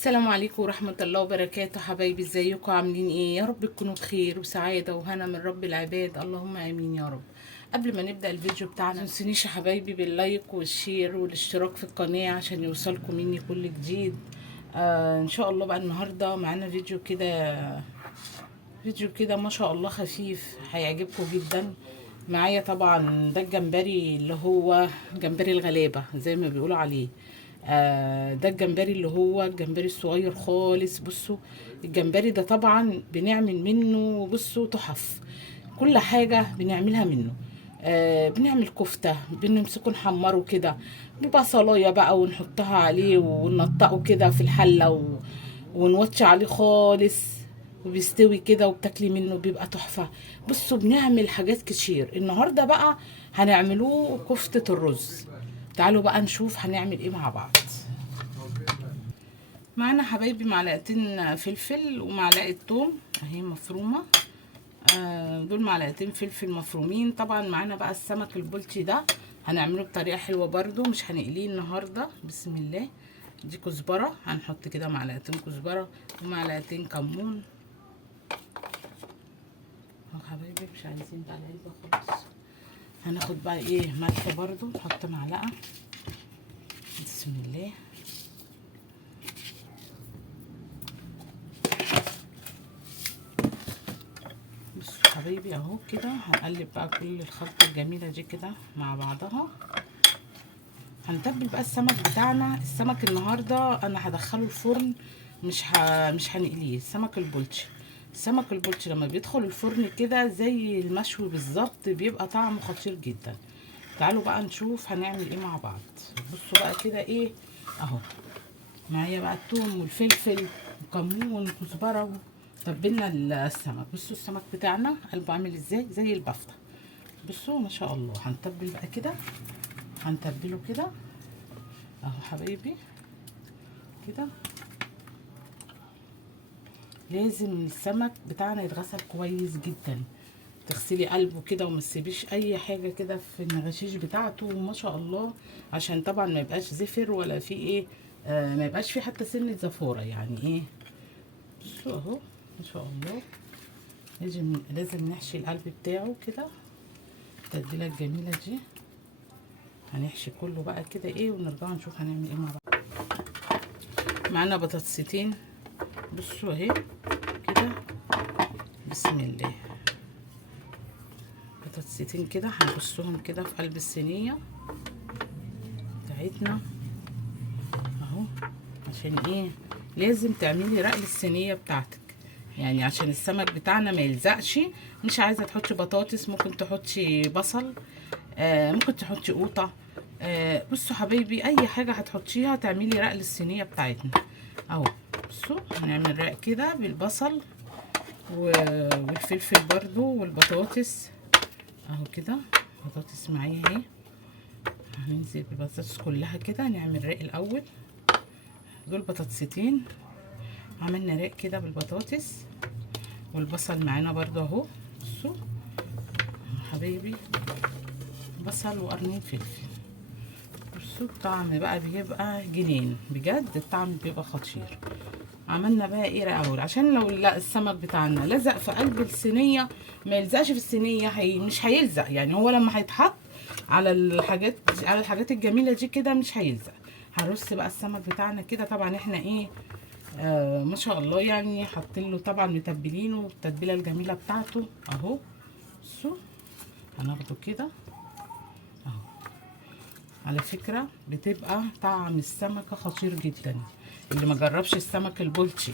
السلام عليكم ورحمة الله وبركاته. حبايبي ازيكم عاملين ايه؟ يا رب تكونوا بخير وسعادة وهنا من رب العباد، اللهم امين يا رب. قبل ما نبدأ الفيديو بتاعنا متنسونيش يا حبايبي باللايك والشير والاشتراك في القناة عشان يوصلكم مني كل جديد. ان شاء الله بقى النهاردة معانا فيديو كده ما شاء الله خفيف هيعجبكم جدا. معايا طبعا ده الجمبري اللي هو جمبري الغلابة زي ما بيقولوا عليه. ده الجمبري اللي هو الجمبري الصغير خالص. بصوا الجمبري ده طبعا بنعمل منه بصوا تحف، كل حاجة بنعملها منه. بنعمل كفتة، بنمسكه نحمره كده ببصلاية بقى ونحطها عليه وننطقه كده في الحلة ونوطي عليه خالص وبيستوي كده وبتاكلي منه بيبقى تحفة. بصوا بنعمل حاجات كتير. النهاردة بقى هنعملوه كفتة الرز. تعالوا بقى نشوف هنعمل ايه مع بعض. معانا حبايبي معلقتين فلفل ومعلقة توم اهي مفرومة. دول معلقتين فلفل مفرومين. طبعا معانا بقى السمك البلطي ده هنعمله بطريقة حلوة برضو، مش هنقليه النهاردة. بسم الله. دي كزبرة، هنحط كده معلقتين كزبرة ومعلقتين كمون. حبايبي مش عايزين بقى العلبة خالص. هناخد بقى ايه ملح برضو، نحط معلقة. بسم الله. بصوا حبايبي اهو كده هنقلب بقى كل الخلطة الجميلة دي كده مع بعضها. هنتبل بقى السمك بتاعنا. السمك النهارده انا هدخله الفرن، مش هنقليه. السمك البلطي لما بيدخل الفرن كده زي المشوي بالظبط بيبقى طعمه خطير جدا. تعالوا بقى نشوف هنعمل ايه مع بعض. بصوا بقى كده ايه اهو معايا بقى الثوم والفلفل وكمون وكزبره. تبلنا السمك. بصوا السمك بتاعنا قلبه عامل ازاي زي البفتة. بصوا ما شاء الله. هنتبل بقى كده، هنتبله كده اهو حبايبي كده. لازم السمك بتاعنا يتغسل كويس جدا. تغسلي قلبه كده وما تسيبيش اي حاجه كده في النغشيش بتاعته ما شاء الله، عشان طبعا ما يبقاش زفر ولا في ايه. ما يبقاش في حتى سنه زفوره يعني ايه. بصوا اهو ما شاء الله. لازم نحشي القلب بتاعه كده التتبيله الجميله دي. هنحشي كله بقى كده ايه ونرجع نشوف هنعمل ايه مع بعض. معانا بطاطستين. بصوا اهي كده. بسم الله. بطاطستين كده هنرصهم كده في قلب الصينيه بتاعتنا اهو. عشان ايه؟ لازم تعملي رقل الصينيه بتاعتك يعني عشان السمك بتاعنا ما يلزقش. مش عايزه تحطي بطاطس ممكن تحطي بصل، ممكن تحطي قوطه. بصوا حبايبي اي حاجه هتحطيها تعملي رقل الصينيه بتاعتنا اهو. بصوا هنعمل رق كده بالبصل والفلفل برضو والبطاطس اهو كده. بطاطس معايا اهي. هننزل بالبطاطس كلها كده نعمل رق الاول. دول بطاطستين عملنا رق كده بالبطاطس والبصل معانا برضو اهو. بصوا حبايبي بصل وقرنين فلفل. بصوا الطعم بقى بيبقى جنين بجد، الطعم بيبقى خطير. عملنا بقى ايه الاول عشان لو لا السمك بتاعنا لزق في قلب الصينيه ما يلزقش في الصينيه. مش هيلزق يعني. هو لما هيتحط على الحاجات الجميله دي كده مش هيلزق. هنرص بقى السمك بتاعنا كده. طبعا احنا ايه ما شاء الله يعني حاطين له طبعا متبلينه التتبيله الجميله بتاعته اهو. بصوا هناخده كده اهو. على فكره بتبقى طعم السمكه خطير جدا. اللي ما جربش السمك البلطي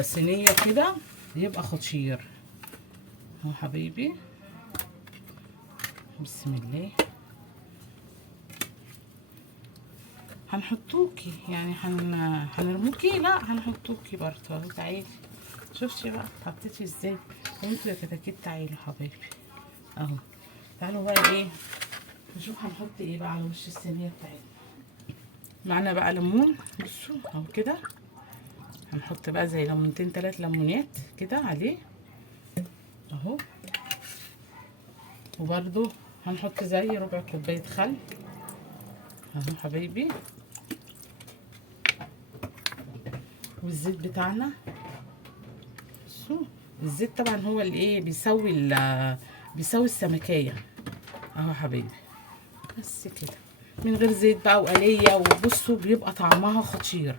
صينيه كده يبقى خطير اهو حبيبي. بسم الله. هنحطوكي يعني هنرموكي لا هنحطوكي برضه اهو. تعالي شفتي بقى حطيتي ازاي انتوا يا كتاكيت. تعالوا حبايبي اهو. تعالوا بقى ايه نشوف هنحط ايه بقى على وش الصينيه بتاعتنا. معانا بقى ليمون. بصوا اهو كده. هنحط بقى زي ليمونتين 3 ليمونات كده عليه اهو. وبرده هنحط زي ربع كوبايه خل اهو حبايبي. والزيت بتاعنا. بصوا الزيت طبعا هو اللي ايه بيسوي السمكية اهو حبايبي. بس كده من غير زيت بقى وقلية، وبصوا بيبقى طعمها خطير.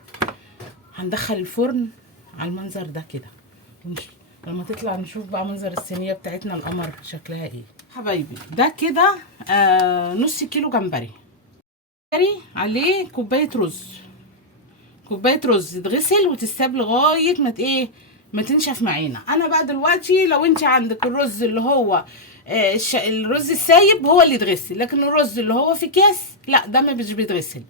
هندخل الفرن على المنظر ده كده، لما تطلع نشوف بقى منظر الصينية بتاعتنا القمر شكلها ايه حبايبي. ده كده نص كيلو جمبري عليه كوباية رز. كوبايه رز تتغسل وتتساب لغايه ما تنشف معانا. انا بقى دلوقتي لو انت عندك الرز اللي هو الرز السايب هو اللي يتغسل، لكن الرز اللي هو في كيس لا، ده مش بيتغسل،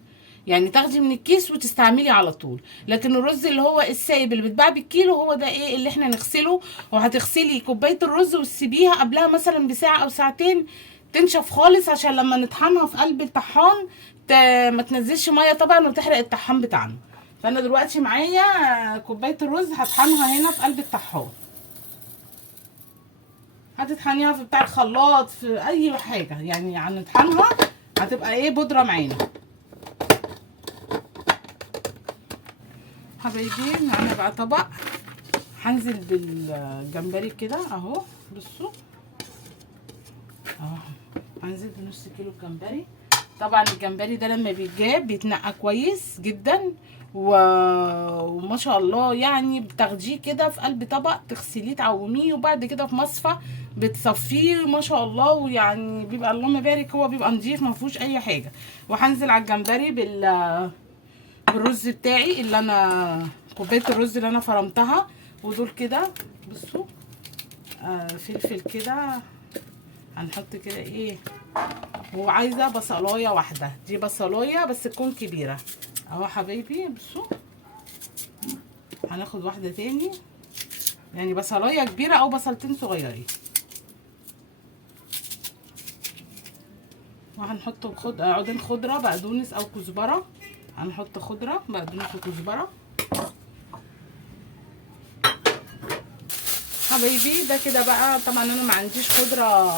يعني تاخدي من الكيس وتستعملي على طول. لكن الرز اللي هو السايب اللي بيتباع بالكيلو هو ده اللي احنا نغسله. وهتغسلي كوبايه الرز وتسيبيها قبلها مثلا بساعه او ساعتين تنشف خالص، عشان لما نطحنها في قلب الطحان ما تنزلش ميه طبعا وتحرق الطحان بتاعنا. فانا دلوقتي معايا كوبايه الرز هطحنها هنا في قلب الطحان. هتطحنيها في بتاع الخلاط في اي حاجه، يعني هنطحنها هتبقى بودره معانا حبايبي. معانا بقى طبق، هنزل بالجمبري كده اهو. بصوا اهو هنزل بنص كيلو جمبري. طبعا الجمبري ده لما بيتجاب بيتنقى كويس جدا وما شاء الله، يعني بتاخديه كده في قلب طبق تغسليه تعوميه، وبعد كده في مصفى بتصفيه ما شاء الله، ويعني بيبقى اللهم بارك هو بيبقى نضيف ما فيهوش اي حاجه. وهنزل على الجمبري بالرز بتاعي اللي انا كوبايه الرز اللي انا فرمتها. ودول كده بصوا فلفل كده هنحط كده وعايزه بصلايه واحده، دي بصلايه بس تكون كبيره اهو حبايبي. بصوا هناخد واحده تاني، يعني بصلايه كبيره او بصلتين صغيرين. وهنحط عودين خضره بقدونس او كزبره. هنحط خضره بقدونس وكزبره حبايبي. ده كده بقى طبعا انا ما عنديش خضره،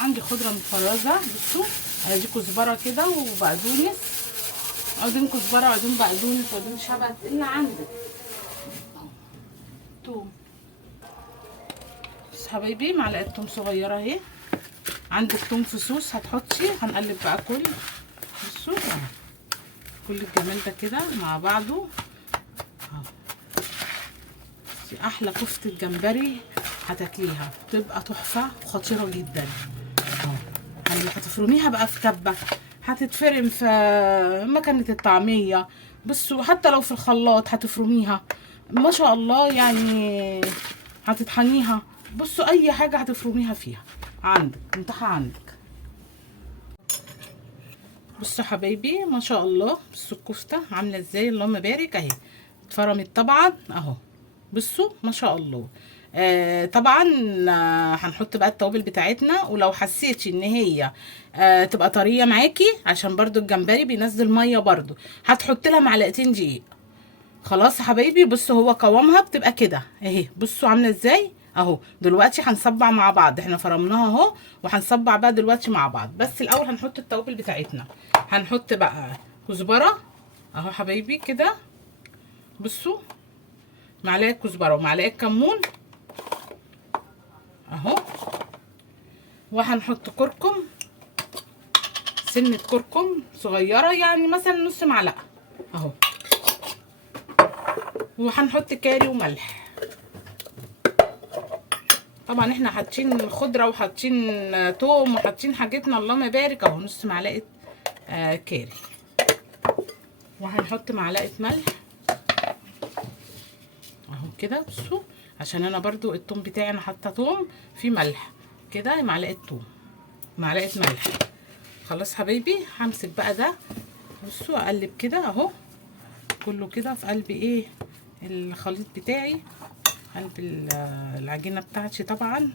عندي خضره مفرزه. بصوا دي كزبره كده وبقدونس، عودين كزبره عودين بقدونس عودين شبت اللي عندك. توم بس حبايبي، معلقه توم صغيره اهي. عندك توم فصوص هتحطي. هنقلب بقى بصوا كل الجمال ده كده مع بعضه اهو. احلى كفته جمبري هتاكليها، بتبقى تحفه وخطيره جدا اهو. هتفرميها بقى في كبه، هتتفرم في مكنه الطعميه. بصوا حتى لو في الخلاط هتفرميها ما شاء الله، يعني هتطحنيها. بصوا اي حاجه هتفرميها فيها عندك متاحه عندك. بصوا حبايبي ما شاء الله، بصوا الكفته عامله ازاي اللهم بارك اهي. اتفرمت طبعا اهو. بصوا ما شاء الله. طبعا هنحط بقى التوابل بتاعتنا. ولو حسيتي ان هي تبقى طريه معاكي، عشان برضو الجمبري بينزل ميه برضو، هتحط لها معلقتين دقيق. خلاص يا حبايبي. بصوا هو قوامها بتبقى كده اهي. بصوا عامله ازاي اهو. دلوقتي هنصبع مع بعض، احنا فرمناها اهو وهنصبع بقى دلوقتي مع بعض. بس الاول هنحط التوابل بتاعتنا. هنحط بقى كزبره اهو حبايبي كده. بصوا معلقه كزبره ومعلقه كمون اهو. وهنحط كركم، سنه كركم صغيره يعني مثلا نص معلقه اهو. وهنحط كاري وملح. طبعا احنا حاطين خضره وحاطين توم وحاطين حاجتنا اللهم بارك اهو. نص معلقه كاري، وهنحط معلقه ملح اهو كده. بصوا عشان انا برضو التوم بتاعي انا حاطه توم في ملح كده، معلقه توم معلقه ملح. خلاص حبايبي همسك بقى ده. بصوا اقلب كده اهو كله كده في قلب الخليط بتاعي، قلب العجينه بتاعتي. طبعا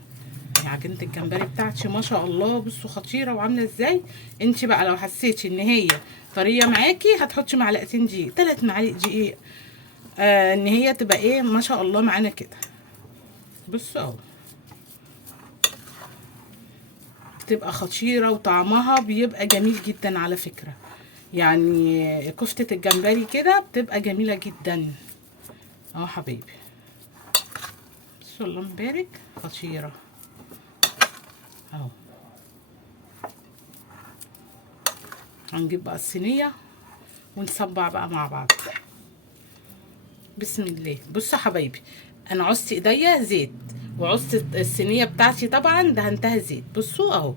عجينه الجمبري بتاعتي ما شاء الله بصوا خطيره وعامله ازاي. انت بقى لو حسيتي ان هي طريه معاكي هتحطي معلقتين دقيق، 3 معالق دقيق ان هي تبقى ما شاء الله معانا كده. بصوا اهو بتبقى خطيره وطعمها بيبقى جميل جدا على فكره. يعني كفته الجمبري كده بتبقى جميله جدا. اهو حبايبي. بسم الله مبارك، خطيره اهو. هنجيب بقى الصينيه ونصبع بقى مع بعض. بسم الله. بصوا يا حبايبي، انا عصت ايديا زيت وعصت الصينيه بتاعتي طبعا دهنتها زيت. بصوا اهو،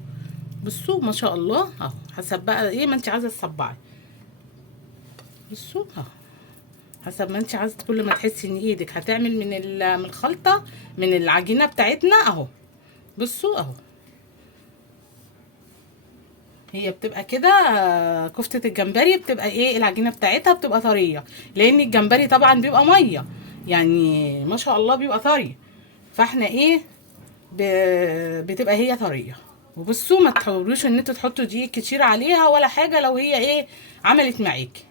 بصوا ما شاء الله اهو، حسب بقى ايه ما انت عايزه تصبعي. بصوا اهو، حسب ما انت عايزه. كل ما تحسي ان ايدك هتعمل من الخلطه من العجينه بتاعتنا اهو. بصوا اهو، هي بتبقى كده. كفتة الجمبري بتبقى ايه، العجينة بتاعتها بتبقى طرية، لان الجمبري طبعا بيبقى مية يعني ما شاء الله بيبقى طري. فاحنا ايه بتبقى هي طرية. وبصوا ما تحاولوش ان انتوا تحطوا دقيق كتير عليها ولا حاجة. لو هي ايه عملت معاكي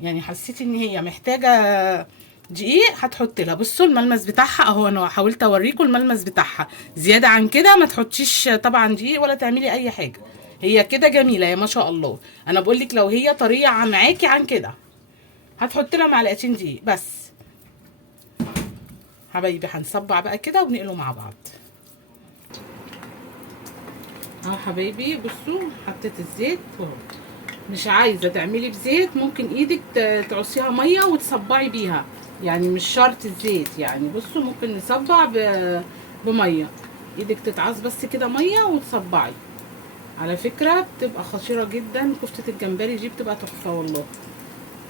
يعني حسيتي ان هي محتاجة دقيق هتحط لها. بصوا الملمس بتاعها اهو، انا حاولت اوريكم الملمس بتاعها. زياده عن كده ما تحطيش طبعا دقيق ولا تعملي اي حاجه. هي كده جميله يا ما شاء الله. انا بقول لك لو هي طريه معاكي عن كده هتحط لها معلقتين دقيق بس. حبايبي هنصبع بقى كده ونقله مع بعض اهو. حبايبي بصوا حطيت الزيت اهو. مش عايزه تعملي بزيت ممكن ايدك تعصيها ميه وتصبعي بيها، يعني مش شرط الزيت يعني. بصوا ممكن نصبع بميه، ايدك تتعص بس كده ميه وتصبعي. على فكره بتبقى خطيره جدا. كفته الجمبري دي بتبقى تحفه والله،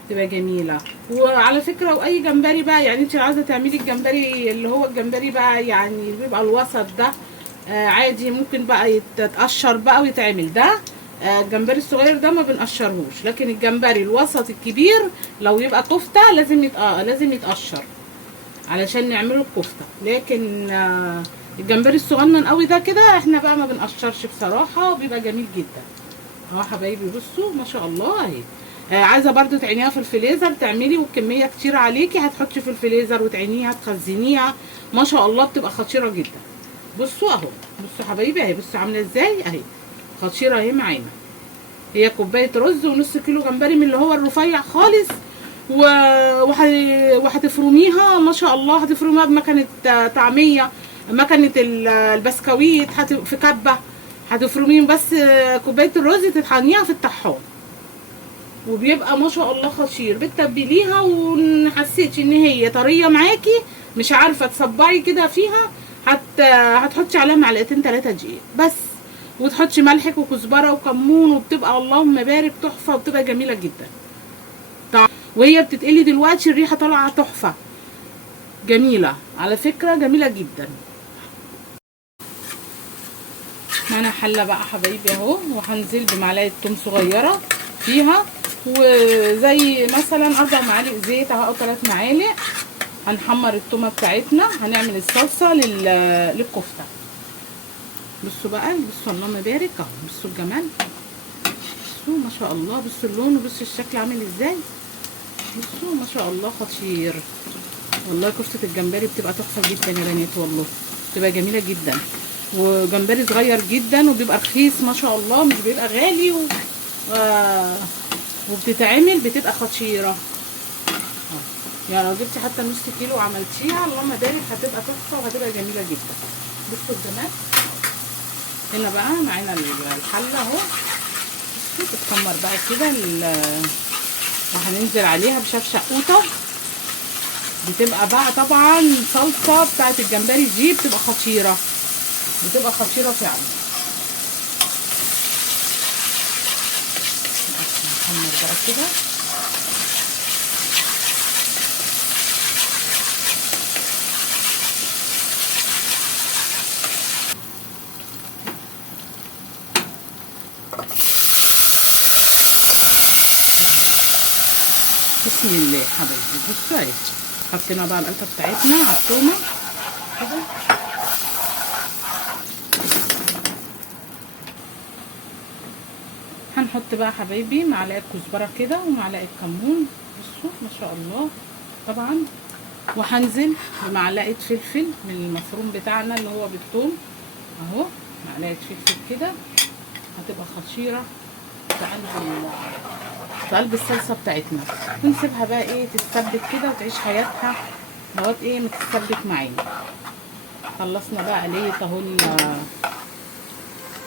بتبقى جميله. وعلى فكره واي جمبري بقى يعني انت عايزه تعملي الجمبري اللي هو الجمبري بقى يعني بيبقى الوسط ده عادي، ممكن بقى يتقشر بقى ويتعمل ده. الجمبري الصغير ده ما بنقشرهوش، لكن الجمبري الوسط الكبير لو يبقى كفته لازم يتقشر علشان نعمله الكفته. لكن الجمبري الصغنن قوي ده كده احنا بقى ما بنقشرش بصراحه، وبيبقى جميل جدا اهو. حبايبي بصوا ما شاء الله اهي. عايزه برضو تعينيها في الفريزر تعملي وكميه كتير عليكي هتحطي في الفريزر وتعينيها تخزنيها ما شاء الله بتبقى خطيره جدا. بصوا اهو، بصوا حبايبي اهي، بصوا عامله ازاي اهي، خطيره اهي معانا. هي كوبايه رز ونص كيلو جمبري من اللي هو الرفيع خالص وهتفرميها ما شاء الله. هتفرميها بمكنه طعميه، مكنه البسكويت في كبه. هتفرمين بس كوبايه الرز تطحنيها في الطحان وبيبقى ما شاء الله خطير. بتتبليها وحسيتي ان هي طريه معاكي مش عارفه تصبعي كده فيها هتحطي عليها معلقتين 3 دقيق بس، وتحطي ملحك وكزبره وكمون وبتبقى اللهم بارك تحفه وبتبقى جميله جدا. وهي بتتقلي دلوقتي الريحه طالعه تحفه جميله على فكره، جميله جدا. معانا حله بقى حبايبي اهو، وهنزل بمعلقه توم صغيره فيها، وزي مثلا 4 معالق زيت اهو او 3 معالق. هنحمر التومه بتاعتنا، هنعمل الصلصه للكفته. بصوا بقى، بصوا اللهم بارك اهو، بصوا الجمال، بصوا ما شاء الله، بصوا اللون وبصوا الشكل عامل ازاي. بصوا ما شاء الله خطير والله. كفته الجمبري بتبقى تحفه جدا يا بنات والله، بتبقى جميله جدا. وجمبري صغير جدا وبيبقى رخيص ما شاء الله، مش بيبقى غالي وبتتعمل بتبقى خطيره يعني. لو جبتي حتى نص كيلو وعملتيها اللهم بارك هتبقى تحفه وهتبقى جميله جدا. بصوا الجمال. هنا بقى معانا الحله اهو، بتتخمر بقى كده وهننزل عليها بشفشقوطه. بتبقى بقى طبعا صلصه بتاعت الجمبري دي بتبقى خطيره، بتبقى خطيره فعلا. نحمر بقى كده. بسم الله حبايبي. بصوا اهي حطينا بقى القلطه بتاعتنا على التومه كده. هنحط بقى حبايبي معلقه كزبره كده ومعلقه كمون. بصوا ما شاء الله طبعا. وهنزل بمعلقه فلفل من المفروم بتاعنا اللي هو بالثوم اهو، معلقه فلفل كده هتبقى خطيره في قلب في قلب الصلصه بتاعتنا، ونسيبها بقى ايه تتسبك كده وتعيش حياتها لغايه ايه ما تتسبك معانا. خلصنا بقى قليه اهو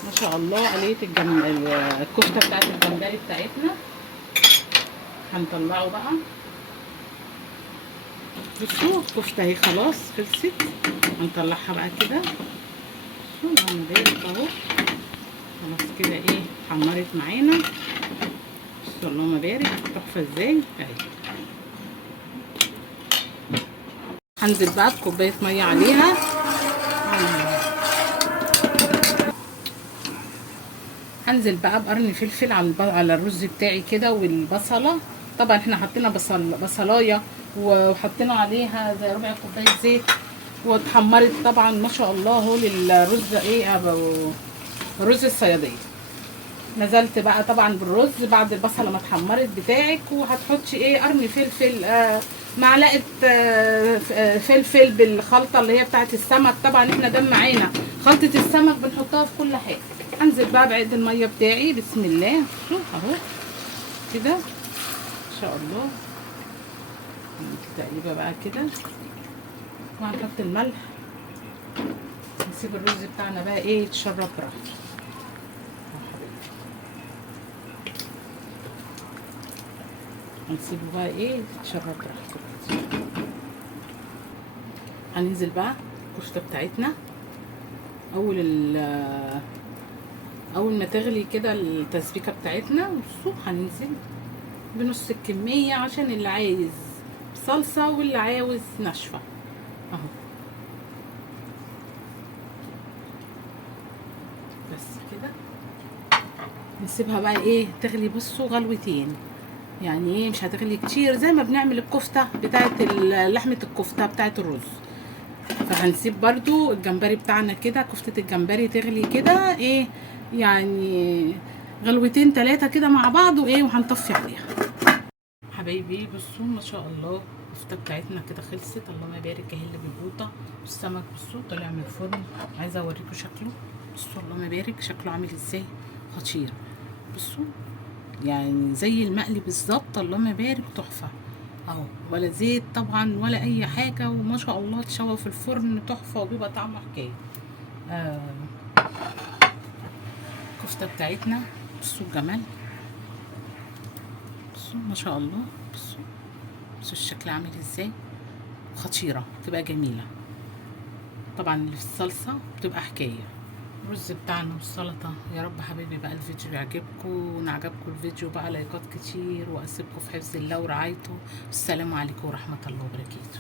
ما شاء الله قليه الكفته بتاعت الجمبري بتاعتنا. هنطلعه بقى. بصوا الكفته اهي خلاص خلصت. هنطلعها بقى كده. بصوا هنبارك اهو خلاص كده ايه اتحمرت معانا. بصوا اللهم بارك تحفه ازاي اهي. هنزل بقى بكوبايه ميه عليها. هنزل بقى بقرن فلفل على الرز بتاعي كده والبصله. طبعا احنا حطينا بصلايه وحطينا عليها زي ربع كوبايه زيت واتحمرت طبعا ما شاء الله اهو للرز ايه الرز الصياديه. نزلت بقى طبعا بالرز بعد البصله ما اتحمرت بتاعك، وهتحطي ايه قرن فلفل معلقه فلفل بالخلطه اللي هي بتاعه السمك. طبعا احنا ده معانا خلطه السمك بنحطها في كل حاجه. انزل بقى بعيد الميه بتاعي بسم الله. شوف اهو كده ان شاء الله. تقليبه بقى كده وهنحط الملح. نسيب الرز بتاعنا بقى ايه يتشرب براحته. هنسيبه بقى ايه يتشرب براحته. هننزل بقى الكفته بتاعتنا اول ما تغلي كده التسبيكه بتاعتنا. بصوا هننزل بنص الكميه عشان اللي عايز صلصه واللي عاوز ناشفه اهو. بس كده نسيبها بقى ايه تغلي. بصوا غلوتين يعني ايه مش هتغلي كتير زي ما بنعمل الكفته بتاعت لحمه الكفته بتاعت الرز. فهنسيب برضو الجمبري بتاعنا كده كفتة الجمبري تغلي كده ايه يعني غلوتين 3 كده مع بعض وايه وهنطفي عليها. حبايبي بصوا ما شاء الله الكفته بتاعتنا كده خلصت. اللهم بارك اهي اللي بالقوطه والسمك. بصوا طالع من الفرن. عايزه اوريكم شكله. بصوا اللهم بارك شكله عامل ازاي خطير. بصوا يعني زي المقلي بالظبط. اللهم بارك تحفه اهو. ولا زيت طبعا ولا اي حاجه وما شاء الله تشوى في الفرن تحفه وبيبقى طعمه حكايه. الكفته بتاعتنا بصوا الجمال. بصوا ما شاء الله. بصوا الشكل عامل ازاي خطيره بتبقى جميله. طبعا اللي في الصلصه بتبقى حكايه. الرز بتاعنا والسلطه. يا رب حبايبي بقى الفيديو يعجبكم، وان عجبكم الفيديو بقى لايكات كتير، واسيبكم في حفظ الله ورعايته. والسلام عليكم ورحمه الله وبركاته.